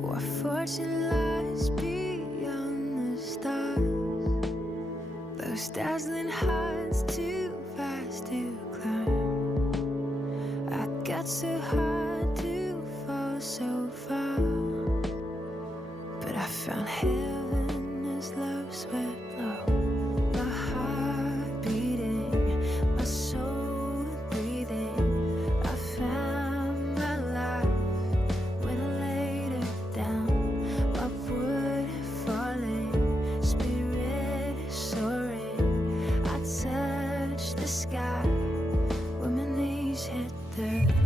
What fortune lies beyond the stars? Those dazzling heights too fast to climb. I got so high to fall so far, but I found heaven as love swept low. My heart beating, my soul breathing. I found my life when I laid it down. Upward falling, spirit soaring. I touched the sky when my knees hit the ground.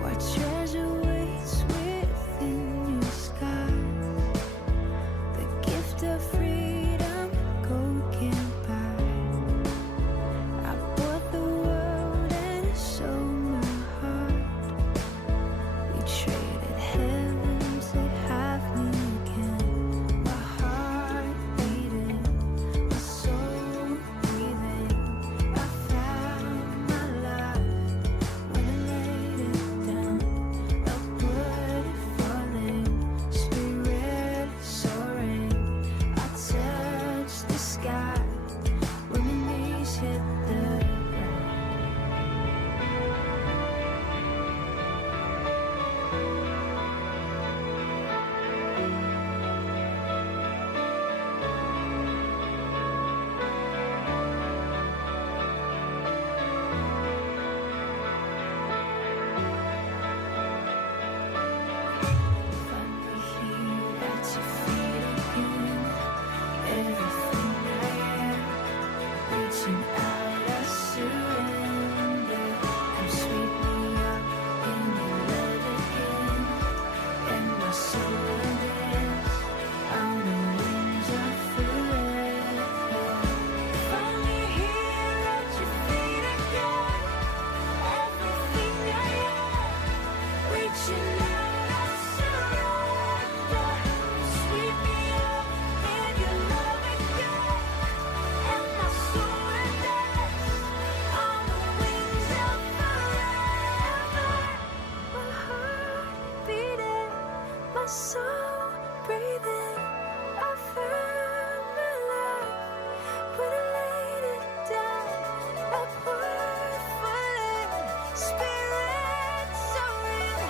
What treasure waits within your skies? The gift of freedom, gold can't buy. I bought the world and sold my heart. We traded heaven to have me again. My heart beating, my soul breathing. I found my life when I laid it down. Upward falling, spirit soaring. I touched the sky when my knees hit the ground. Finally here at your feet again. Everything I am, reaching out, I surrender. Come sweep me up in your love again, and my soul will dance on the wings of forever. Finally here at your feet again. Everything I am, reaching out, I surrender. Sweep me up in your love again, and my soul will dance on the wings of forever. My heart beating, my soul breathing. I found my life when I laid it down. Upward falling, spirit soaring.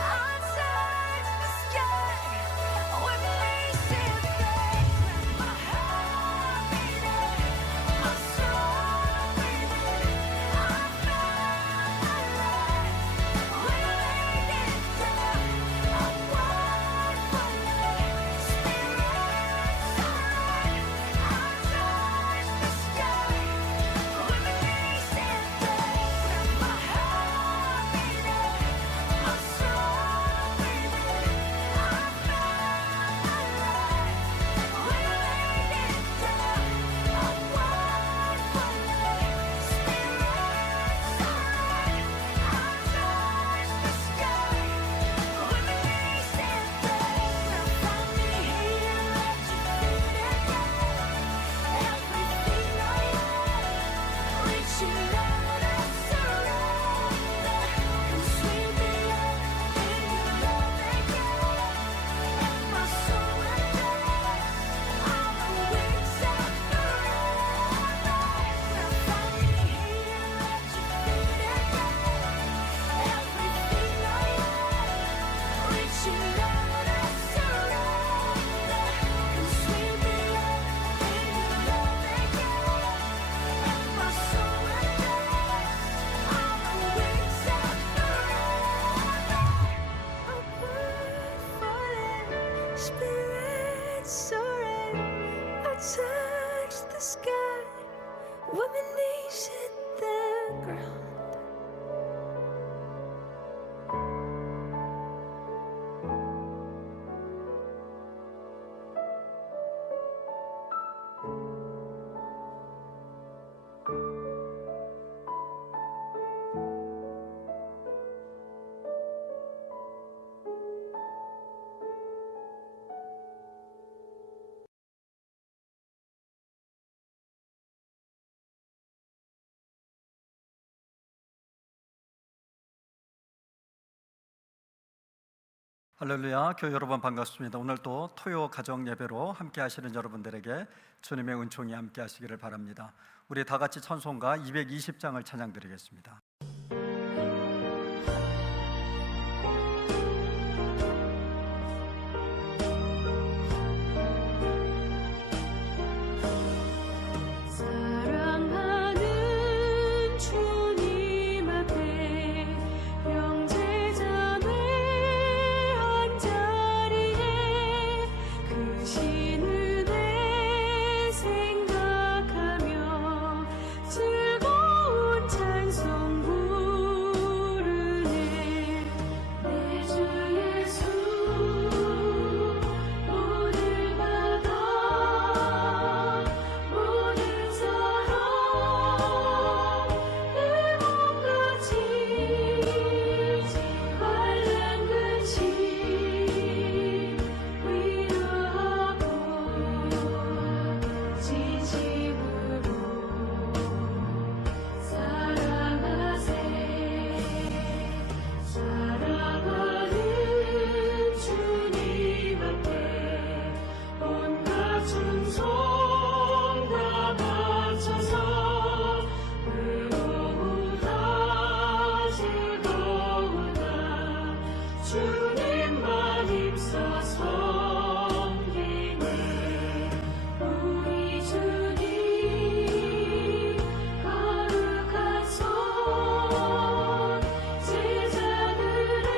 I touched the sky when my knees hit the ground. My heart beating, my soul breathing. I found my life when I laid it down. Upward 할렐루야, 교회 여러분 반갑습니다. 오늘 또 토요 가정 예배로 함께 하시는 여러분들에게 주님의 은총이 함께 하시기를 바랍니다. 우리 다 같이 찬송가 220장을 찬양드리겠습니다. 사랑하는 주님 앞에 형제자매 한자리에 크신 은혜 생각하며 즐거운 찬송 부르네. 내 주 예수 오늘 받아 모든 사랑 일곱같이 환난 끝이 위로하고 진심으로 사랑하세. 사랑하는 주님 앞에 온갖 충성과 바쳐서 의로우다 즐거우다 주님만 힘써 섬김을 우리 주님 거룩한 손 제자들의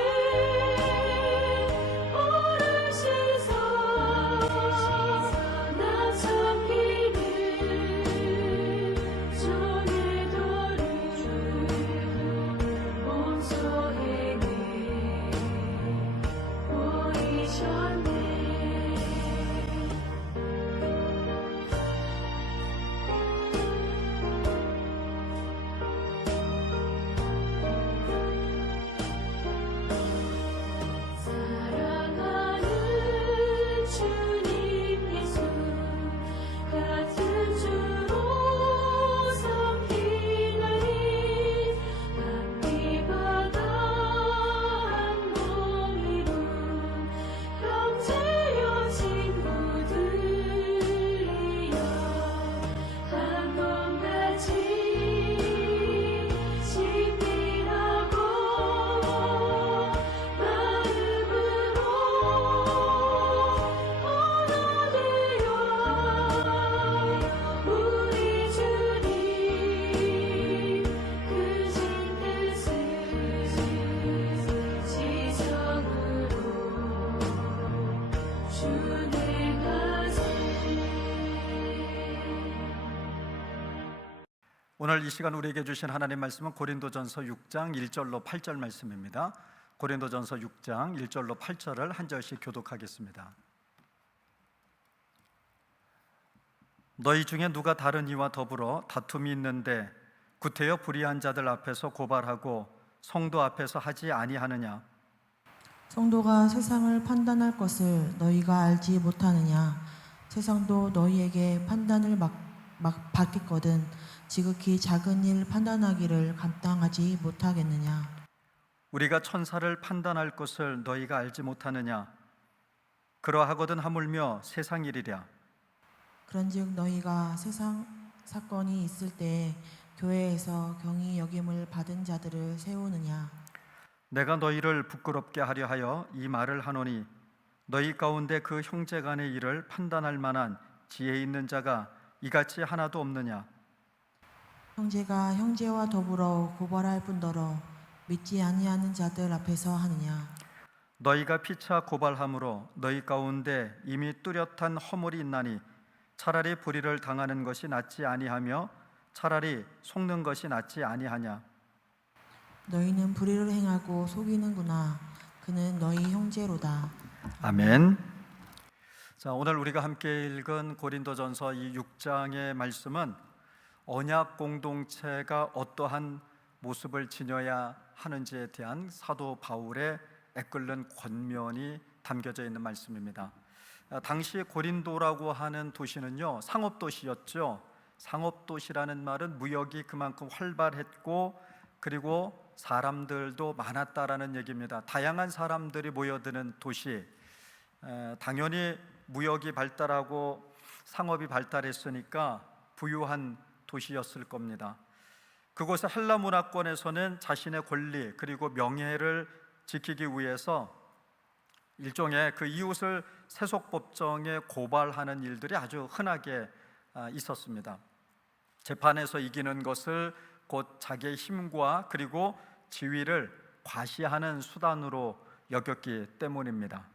어르신서 나 섬기는 정의도를 온소행에 보이셨네. 사랑하는 주님 예수 같은 주로 섬기나니 한비바다 한몸 이룬 형제여 친구들이여 한몸같이 신비하고 마음으로 하나 되어 우리 주님 크신 뜻을 지성으로 준행하세. 오늘 이 시간 우리에게 주신 하나님 말씀은 고린도전서 6장 1절로 8절 말씀입니다. 고린도전서 6장 1절로 8절을 한 절씩 교독하겠습니다. 너희 중에 누가 다른 이와 더불어 다툼이 있는데 구태여 불의한 자들 앞에서 고발하고 성도 앞에서 하지 아니하느냐? 성도가 세상을 판단할 것을 너희가 알지 못하느냐? 세상도 너희에게 판단을 막 받겠거든 지극히 작은 일 판단하기를 감당하지 못하겠느냐? 우리가 천사를 판단할 것을 너희가 알지 못하느냐? 그러하거든 하물며 세상 일이랴. 그런즉 너희가 세상 사건이 있을 때 교회에서 경히 여김을 받은 자들을 세우느냐? 내가 너희를 부끄럽게 하려 하여 이 말을 하노니 너희 가운데 그 형제 간의 일을 판단할 만한 지혜 있는 자가 이같이 하나도 없느냐? 형제가 형제와 더불어 고발할 뿐더러 믿지 아니하는 자들 앞에서 하느냐? 너희가 피차 고발함으로 너희 가운데 이미 뚜렷한 허물이 있나니 차라리 불의를 당하는 것이 낫지 아니하며 차라리 속는 것이 낫지 아니하냐? 너희는 불의를 행하고 속이는구나. 그는 너희 형제로다. 아멘. 자, 오늘 우리가 함께 읽은 고린도전서 이 6장의 말씀은 언약 공동체가 어떠한 모습을 지녀야 하는지에 대한 사도 바울의 애끓는 권면이 담겨져 있는 말씀입니다. 당시 고린도라고 하는 도시는요, 상업도시였죠. 상업도시라는 말은 무역이 그만큼 활발했고, 그리고 사람들도 많았다라는 얘기입니다. 다양한 사람들이 모여드는 도시, 당연히 무역이 발달하고 상업이 발달했으니까 부유한 도시였을 겁니다. 그곳의 헬라 문화권에서는 자신의 권리 그리고 명예를 지키기 위해서 일종의 그 이웃을 세속법정에 고발하는 일들이 아주 흔하게 있었습니다. 재판에서 이기는 것을 곧 자기의 힘과 그리고 지위를 과시하는 수단으로 여겼기 때문입니다.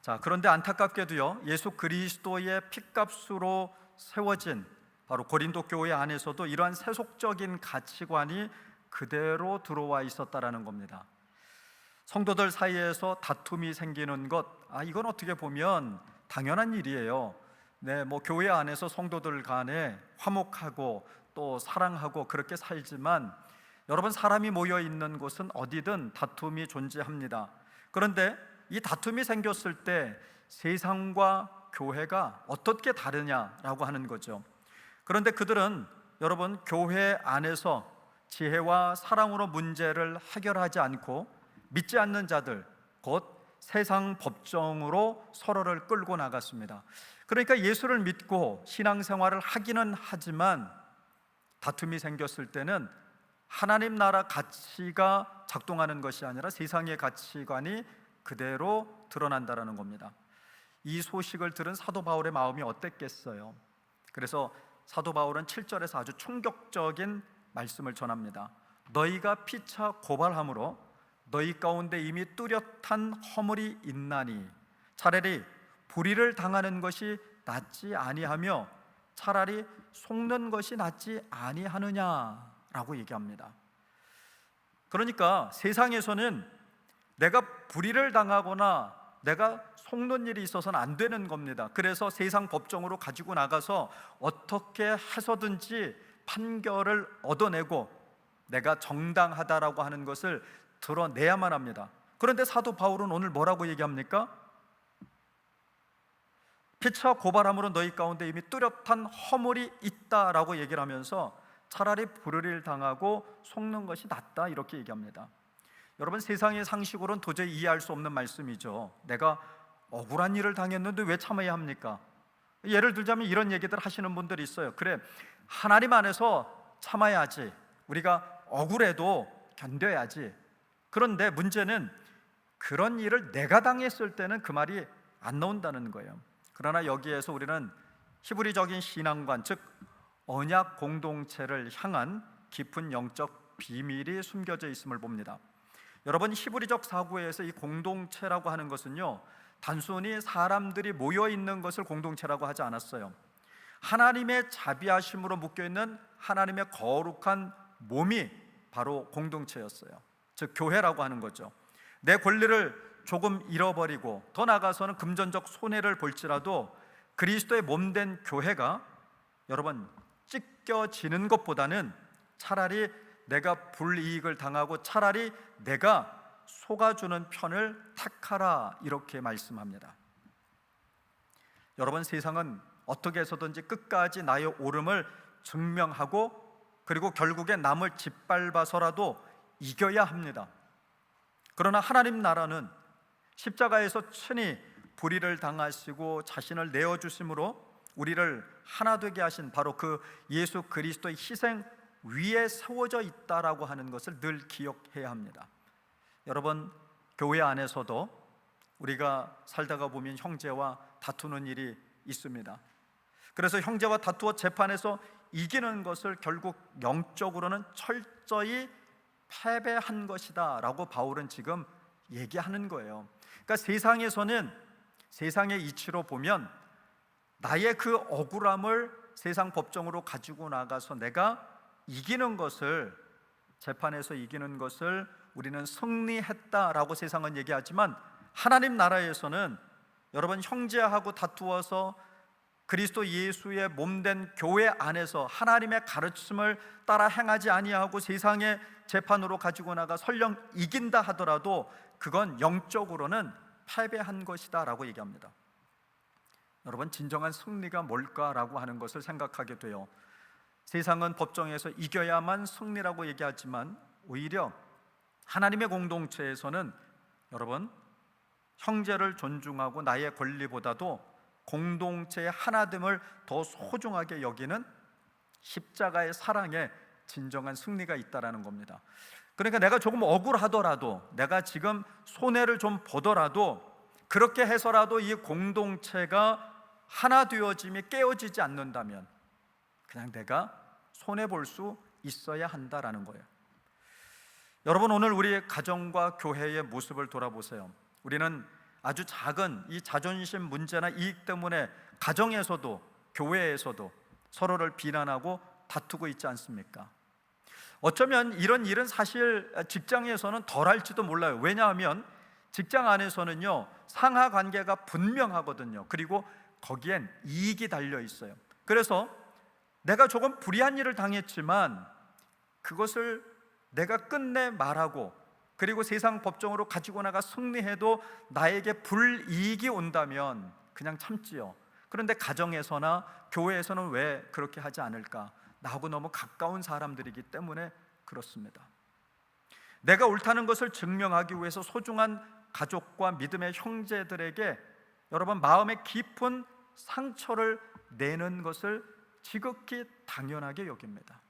자, 그런데 안타깝게도요, 예수 그리스도의 핏값으로 세워진 바로 고린도 교회 안에서도 이러한 세속적인 가치관이 그대로 들어와 있었다라는 겁니다. 성도들 사이에서 다툼이 생기는 것, 이건 어떻게 보면 당연한 일이에요. 교회 안에서 성도들 간에 화목하고 또 사랑하고 그렇게 살지만 여러분, 사람이 모여 있는 곳은 어디든 다툼이 존재합니다. 그런데 이 다툼이 생겼을 때 세상과 교회가 어떻게 다르냐라고 하는 거죠. 그런데 그들은 여러분, 교회 안에서 지혜와 사랑으로 문제를 해결하지 않고 믿지 않는 자들, 곧 세상 법정으로 서로를 끌고 나갔습니다. 그러니까 예수를 믿고 신앙생활을 하기는 하지만 다툼이 생겼을 때는 하나님 나라 가치가 작동하는 것이 아니라 세상의 가치관이 그대로 드러난다라는 겁니다. 이 소식을 들은 사도 바울의 마음이 어땠겠어요? 그래서 사도 바울은 7절에서 아주 충격적인 말씀을 전합니다. 너희가 피차 고발함으로 너희 가운데 이미 뚜렷한 허물이 있나니 차라리 불의를 당하는 것이 낫지 아니하며 차라리 속는 것이 낫지 아니하느냐라고 얘기합니다. 그러니까 세상에서는 내가 불의를 당하거나 내가 속는 일이 있어서는 안 되는 겁니다. 그래서 세상 법정으로 가지고 나가서 어떻게 해서든지 판결을 얻어내고 내가 정당하다라고 하는 것을 드러내야만 합니다. 그런데 사도 바울은 오늘 뭐라고 얘기합니까? 피차 고발함으로 너희 가운데 이미 뚜렷한 허물이 있다라고 얘기를 하면서 차라리 불의를 당하고 속는 것이 낫다 이렇게 얘기합니다. 여러분, 세상의 상식으로는 도저히 이해할 수 없는 말씀이죠. 내가 억울한 일을 당했는데 왜 참아야 합니까? 예를 들자면 이런 얘기들 하시는 분들이 있어요. 그래, 하나님 안에서 참아야지, 우리가 억울해도 견뎌야지. 그런데 문제는 그런 일을 내가 당했을 때는 그 말이 안 나온다는 거예요. 그러나 여기에서 우리는 히브리적인 신앙관, 즉 언약 공동체를 향한 깊은 영적 비밀이 숨겨져 있음을 봅니다. 여러분, 히브리적 사고에서 이 공동체라고 하는 것은요, 단순히 사람들이 모여 있는 것을 공동체라고 하지 않았어요. 하나님의 자비하심으로 묶여있는 하나님의 거룩한 몸이 바로 공동체였어요. 즉 교회라고 하는 거죠. 내 권리를 조금 잃어버리고 더 나아가서는 금전적 손해를 볼지라도 그리스도의 몸된 교회가 여러분 찢겨지는 것보다는 차라리 내가 불이익을 당하고 차라리 내가 속아주는 편을 택하라 이렇게 말씀합니다. 여러분, 세상은 어떻게 해서든지 끝까지 나의 옳음을 증명하고 그리고 결국에 남을 짓밟아서라도 이겨야 합니다. 그러나 하나님 나라는 십자가에서 친히 불의를 당하시고 자신을 내어주심으로 우리를 하나 되게 하신 바로 그 예수 그리스도의 희생 위에 세워져 있다라고 하는 것을 늘 기억해야 합니다. 여러분, 교회 안에서도 우리가 살다가 보면 형제와 다투는 일이 있습니다. 그래서 형제와 다투어 재판에서 이기는 것을 결국 영적으로는 철저히 패배한 것이다 라고 바울은 지금 얘기하는 거예요. 그러니까 세상에서는 세상의 이치로 보면 나의 그 억울함을 세상 법정으로 가지고 나가서 내가 이기는 것을, 재판에서 이기는 것을 우리는 승리했다라고 세상은 얘기하지만 하나님 나라에서는 여러분, 형제하고 다투어서 그리스도 예수의 몸된 교회 안에서 하나님의 가르침을 따라 행하지 아니하고 세상의 재판으로 가지고 나가 설령 이긴다 하더라도 그건 영적으로는 패배한 것이다 라고 얘기합니다. 여러분, 진정한 승리가 뭘까라고 하는 것을 생각하게 돼요. 세상은 법정에서 이겨야만 승리라고 얘기하지만 오히려 하나님의 공동체에서는 여러분, 형제를 존중하고 나의 권리보다도 공동체의 하나됨을 더 소중하게 여기는 십자가의 사랑에 진정한 승리가 있다라는 겁니다. 그러니까 내가 조금 억울하더라도, 내가 지금 손해를 좀 보더라도, 그렇게 해서라도 이 공동체가 하나 되어짐이 깨어지지 않는다면 그냥 내가 손해 볼 수 있어야 한다라는 거예요. 여러분, 오늘 우리 가정과 교회의 모습을 돌아보세요. 우리는 아주 작은 이 자존심 문제나 이익 때문에 가정에서도 교회에서도 서로를 비난하고 다투고 있지 않습니까? 어쩌면 이런 일은 사실 직장에서는 덜할지도 몰라요. 왜냐하면 직장 안에서는요, 상하 관계가 분명하거든요. 그리고 거기엔 이익이 달려 있어요. 그래서 내가 조금 불이한 일을 당했지만 그것을 내가 끝내 말하고, 그리고 세상 법정으로 가지고 나가 승리해도 나에게 불이익이 온다면 그냥 참지요. 그런데 가정에서나 교회에서는 왜 그렇게 하지 않을까? 나하고 너무 가까운 사람들이기 때문에 그렇습니다. 내가 옳다는 것을 증명하기 위해서 소중한 가족과 믿음의 형제들에게 여러분 마음의 깊은 상처를 내는 것을 지극히 당연하게 여깁니다.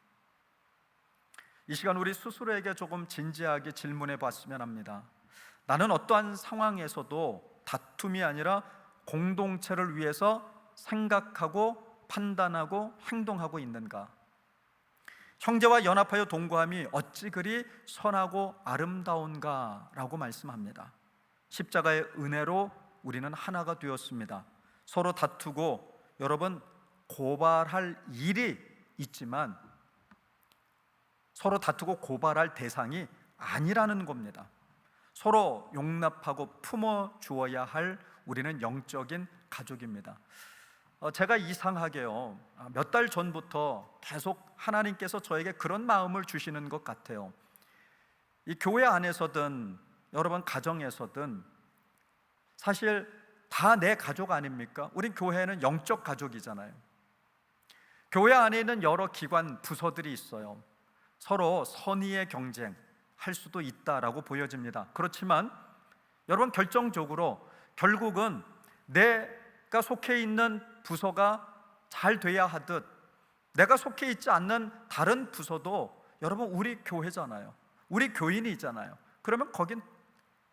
이 시간 우리 스스로에게 조금 진지하게 질문해 봤으면 합니다. 나는 어떠한 상황에서도 다툼이 아니라 공동체를 위해서 생각하고 판단하고 행동하고 있는가? 형제와 연합하여 동거함이 어찌 그리 선하고 아름다운가? 라고 말씀합니다. 십자가의 은혜로 우리는 하나가 되었습니다. 서로 다투고 여러분 고발할 일이 있지만 서로 다투고 고발할 대상이 아니라는 겁니다. 서로 용납하고 품어 주어야 할 우리는 영적인 가족입니다. 제가 이상하게요, 몇 달 전부터 계속 하나님께서 저에게 그런 마음을 주시는 것 같아요. 이 교회 안에서든 여러분 가정에서든 사실 다 내 가족 아닙니까? 우리 교회는 영적 가족이잖아요. 교회 안에 있는 여러 기관, 부서들이 있어요. 서로 선의의 경쟁할 수도 있다라고 보여집니다. 그렇지만 여러분 결정적으로 결국은 내가 속해 있는 부서가 잘 돼야 하듯 내가 속해 있지 않는 다른 부서도 여러분 우리 교회잖아요. 우리 교인이잖아요. 그러면 거긴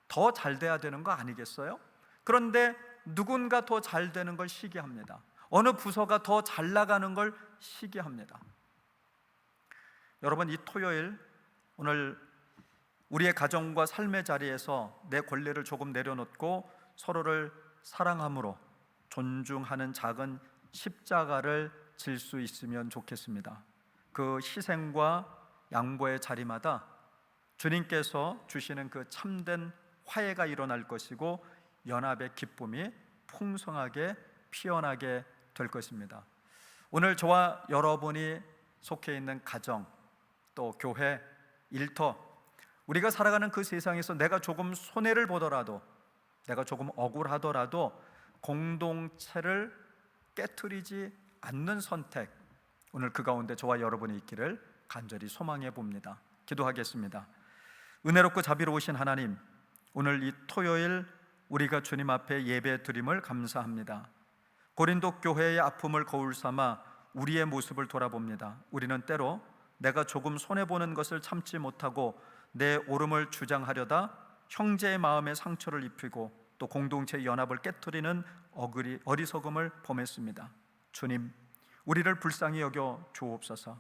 더 잘 돼야 되는 거 아니겠어요? 그런데 누군가 더 잘 되는 걸 시기합니다. 어느 부서가 더 잘 나가는 걸 시기합니다. 여러분 이 토요일 오늘 우리의 가정과 삶의 자리에서 내 권리를 조금 내려놓고 서로를 사랑함으로 존중하는 작은 십자가를 질 수 있으면 좋겠습니다. 그 희생과 양보의 자리마다 주님께서 주시는 그 참된 화해가 일어날 것이고 연합의 기쁨이 풍성하게 피어나게 될 것입니다. 오늘 저와 여러분이 속해 있는 가정, 또 교회, 일터, 우리가 살아가는 그 세상에서 내가 조금 손해를 보더라도, 내가 조금 억울하더라도 공동체를 깨트리지 않는 선택, 오늘 그 가운데 저와 여러분이 있기를 간절히 소망해 봅니다. 기도하겠습니다. 은혜롭고 자비로우신 하나님, 오늘 이 토요일 우리가 주님 앞에 예배 드림을 감사합니다. 고린도 교회의 아픔을 거울 삼아 우리의 모습을 돌아봅니다. 우리는 때로 내가 조금 손해보는 것을 참지 못하고 내 옳음을 주장하려다 형제의 마음에 상처를 입히고 또 공동체의 연합을 깨트리는 어리석음을 범했습니다. 주님, 우리를 불쌍히 여겨 주옵소서.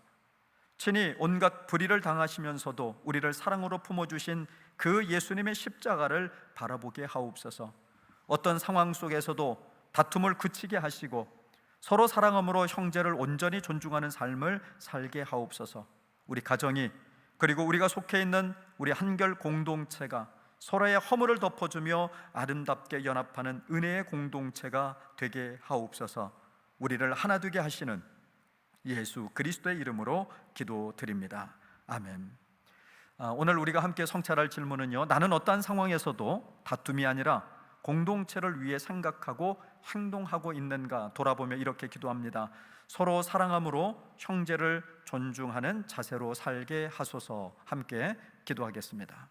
친히 온갖 불의를 당하시면서도 우리를 사랑으로 품어주신 그 예수님의 십자가를 바라보게 하옵소서. 어떤 상황 속에서도 다툼을 그치게 하시고 서로 사랑함으로 형제를 온전히 존중하는 삶을 살게 하옵소서. 우리 가정이, 그리고 우리가 속해 있는 우리 한결 공동체가 서로의 허물을 덮어주며 아름답게 연합하는 은혜의 공동체가 되게 하옵소서. 우리를 하나 되게 하시는 예수 그리스도의 이름으로 기도드립니다. 아멘. 오늘 우리가 함께 성찰할 질문은요, 나는 어떠한 상황에서도 다툼이 아니라 공동체를 위해 생각하고 행동하고 있는가 돌아보며 이렇게 기도합니다. 서로 사랑함으로 형제를 존중하는 자세로 살게 하소서. 함께 기도하겠습니다.